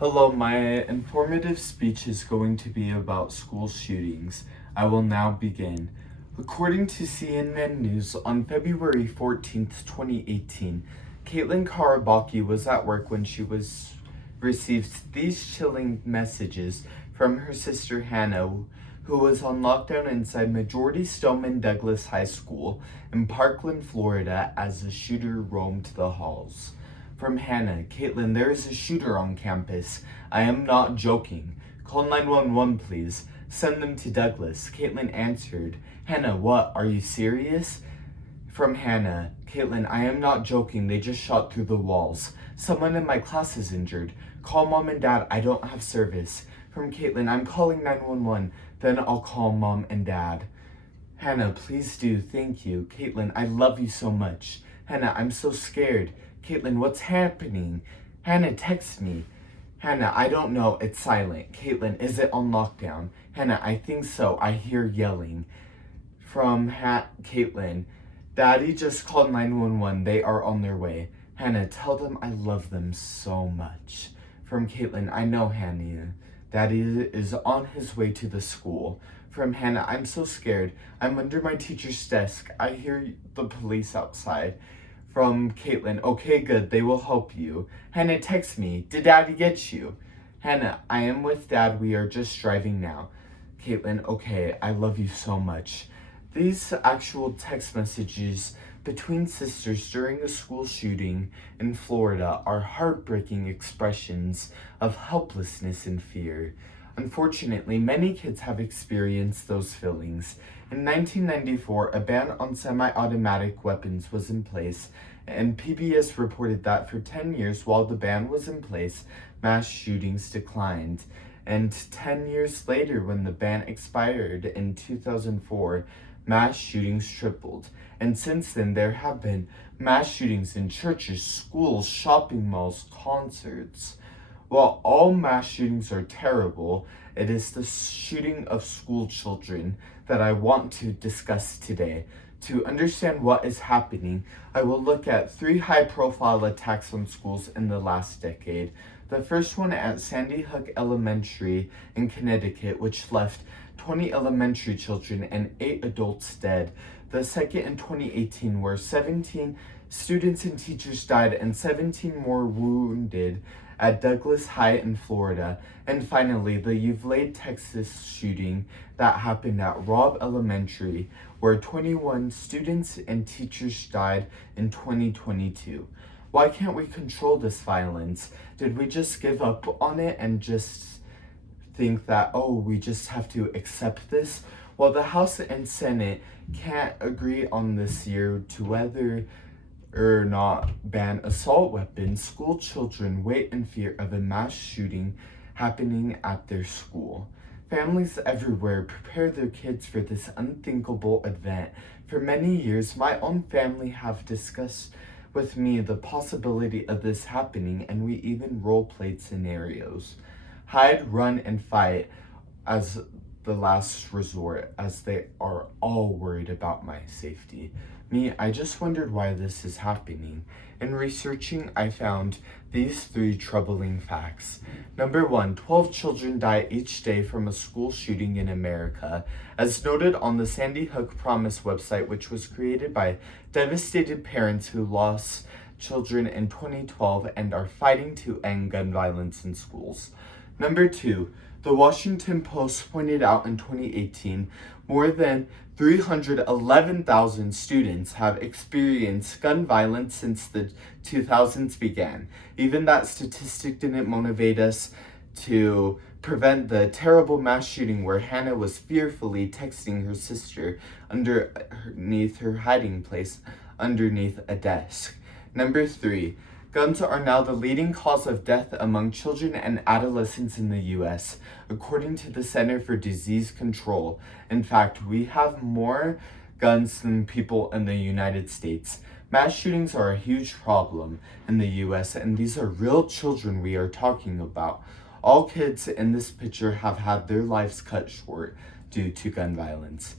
Hello, my informative speech is going to be about school shootings. I will now begin. According to CNN News, on February 14th, 2018, Caitlin Karabaki was at work when she received these chilling messages from her sister Hannah, who was on lockdown inside Majority Stoneman Douglas High School in Parkland, Florida, as the shooter roamed the halls. From Hannah, Caitlin, there is a shooter on campus. I am not joking. Call 911, please. Send them to Douglas. Caitlin answered, Hannah, what? Are you serious? From Hannah, Caitlin, I am not joking. They just shot through the walls. Someone in my class is injured. Call mom and dad. I don't have service. From Caitlin, I'm calling 911. Then I'll call mom and dad. Hannah, please do. Thank you. Caitlin, I love you so much. Hannah, I'm so scared. Caitlin, what's happening? Hannah, text me. Hannah, I don't know. It's silent. Caitlin, is it on lockdown? Hannah, I think so. I hear yelling. From Caitlin, Daddy just called 911. They are on their way. Hannah, tell them I love them so much. From Caitlin, I know, Hannah. Daddy is on his way to the school. From Hannah, I'm so scared. I'm under my teacher's desk. I hear the police outside. From Caitlin, okay, good, they will help you. Hannah, text me. Did Daddy get you? Hannah, I am with Dad. We are just driving now. Caitlin, okay, I love you so much. These actual text messages between sisters during a school shooting in Florida are heartbreaking expressions of helplessness and fear. Unfortunately, many kids have experienced those feelings. In 1994, a ban on semi-automatic weapons was in place, and PBS reported that for 10 years while the ban was in place, mass shootings declined. And 10 years later, when the ban expired in 2004, mass shootings tripled. And since then, there have been mass shootings in churches, schools, shopping malls, concerts. While all mass shootings are terrible, it is the shooting of school children that I want to discuss today. To understand what is happening, I will look at 3 high-profile attacks on schools in the last decade. The first one at Sandy Hook Elementary in Connecticut, which left 20 elementary children and 8 adults dead. The second in 2018, where 17 students and teachers died and 17 more wounded at Douglas High in Florida. And finally, the Uvalde, Texas shooting that happened at Robb Elementary, where 21 students and teachers died in 2022. Why can't we control this violence? Did we just give up on it and just think that, oh, we just have to accept this? Well, the House and Senate can't agree on this year to whether or not ban assault weapons. School children wait in fear of a mass shooting happening at their school. Families everywhere prepare their kids for this unthinkable event. For many years, my own family have discussed with me the possibility of this happening, and we even role-played scenarios. Hide, run, and fight as the last resort, as they are all worried about my safety. Me, I just wondered why this is happening. In researching, I found these 3 troubling facts. Number 1, 12 children die each day from a school shooting in America, as noted on the Sandy Hook Promise website, which was created by devastated parents who lost children in 2012 and are fighting to end gun violence in schools. Number 2, the Washington Post pointed out in 2018, more than 311,000 students have experienced gun violence since the 2000s began. Even that statistic didn't motivate us to prevent the terrible mass shooting where Hannah was fearfully texting her sister underneath her hiding place underneath a desk. Number 3, guns are now the leading cause of death among children and adolescents in the U.S., according to the Center for Disease Control. In fact, we have more guns than people in the United States. Mass shootings are a huge problem in the U.S., and these are real children we are talking about. All kids in this picture have had their lives cut short due to gun violence.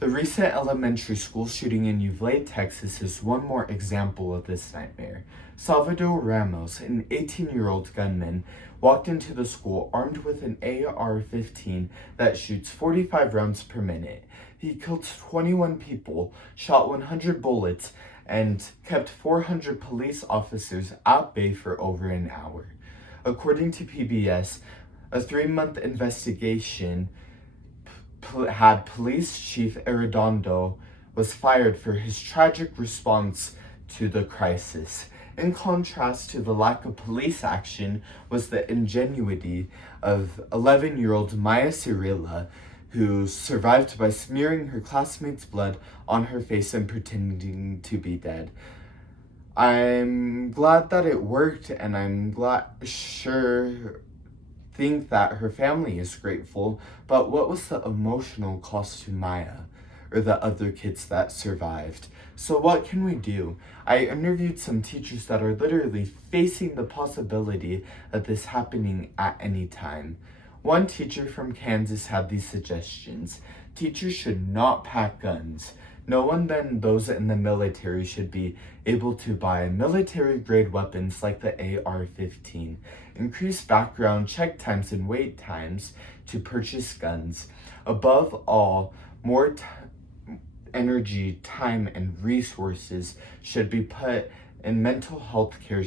The recent elementary school shooting in Uvalde, Texas is one more example of this nightmare. Salvador Ramos, an 18-year-old gunman, walked into the school armed with an AR-15 that shoots 45 rounds per minute. He killed 21 people, shot 100 bullets, and kept 400 police officers at bay for over an hour. According to PBS, a 3-month investigation had Police Chief Arredondo was fired for his tragic response to the crisis. In contrast to the lack of police action was the ingenuity of 11-year-old Maya Cirilla, who survived by smearing her classmates' blood on her face and pretending to be dead. I'm glad that it worked, and think that her family is grateful, but what was the emotional cost to Maya or the other kids that survived? So what can we do? I interviewed some teachers that are literally facing the possibility of this happening at any time. One teacher from Kansas had these suggestions. Teachers should not pack guns. No one than those in the military should be able to buy military-grade weapons like the AR-15. Increase background check times and wait times to purchase guns. Above all, more energy, time, and resources should be put in mental health care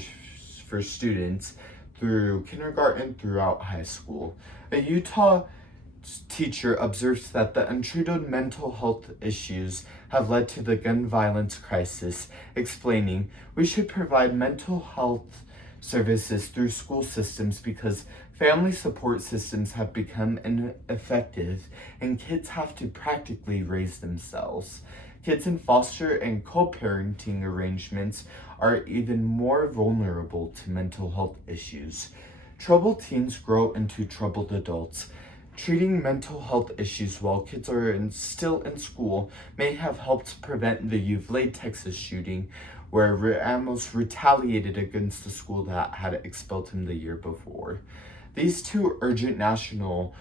for students through kindergarten throughout high school. A Utah teacher observes that the untreated mental health issues have led to the gun violence crisis, explaining, "We should provide mental health services through school systems because family support systems have become ineffective and kids have to practically raise themselves. Kids in foster and co-parenting arrangements are even more vulnerable to mental health issues. Troubled teens grow into troubled adults. Treating mental health issues while kids are still in school may have helped prevent the Uvalde, Texas shooting, where Ramos retaliated against the school that had expelled him the year before. These two urgent national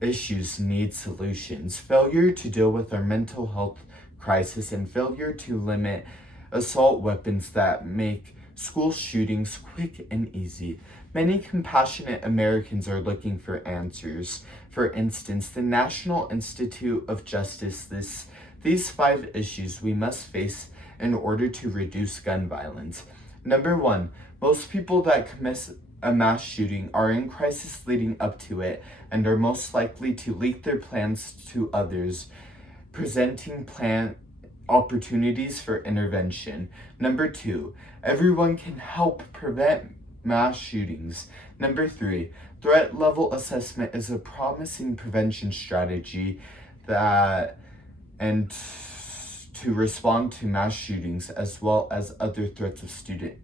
issues need solutions. Failure to deal with our mental health crisis and failure to limit assault weapons that make school shootings quick and easy. Many compassionate Americans are looking for answers. For instance, the National Institute of Justice lists these 5 issues we must face in order to reduce gun violence. Number 1, most people that commit a mass shooting are in crisis leading up to it and are most likely to leak their plans to others, presenting opportunities for intervention. Number 2, everyone can help prevent mass shootings. Number 3, threat level assessment is a promising prevention strategy and to respond to mass shootings as well as other threats of student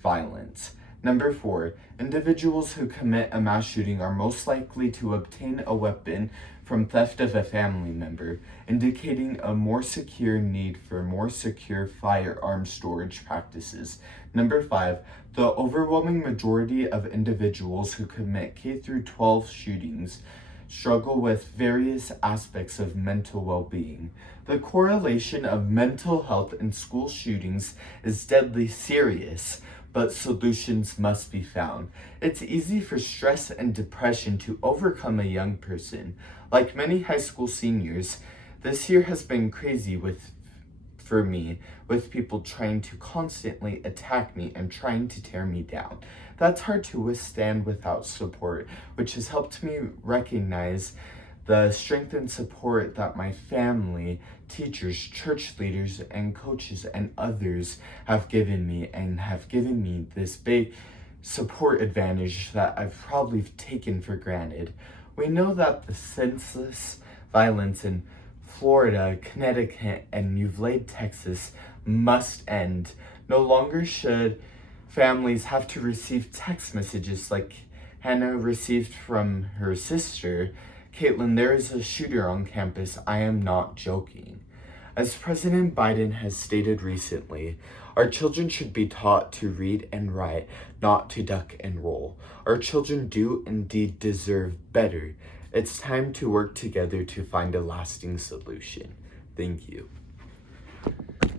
violence. Number 4, individuals who commit a mass shooting are most likely to obtain a weapon from theft of a family member, indicating a more secure need for more secure firearm storage practices. Number 5, the overwhelming majority of individuals who commit K-12 shootings struggle with various aspects of mental well-being. The correlation of mental health and school shootings is deadly serious, but solutions must be found. It's easy for stress and depression to overcome a young person. Like many high school seniors, this year has been crazy for me, with people trying to constantly attack me and trying to tear me down. That's hard to withstand without support, which has helped me recognize the strength and support that my family, teachers, church leaders, and coaches and others have given me, and have given me this big support advantage that I've probably taken for granted. We know that the senseless violence in Florida, Connecticut, and Uvalde, Texas must end. No longer should families have to receive text messages like Hannah received from her sister, "Caitlin, there is a shooter on campus. I am not joking." As President Biden has stated recently, our children should be taught to read and write, not to duck and roll. Our children do indeed deserve better. It's time to work together to find a lasting solution. Thank you.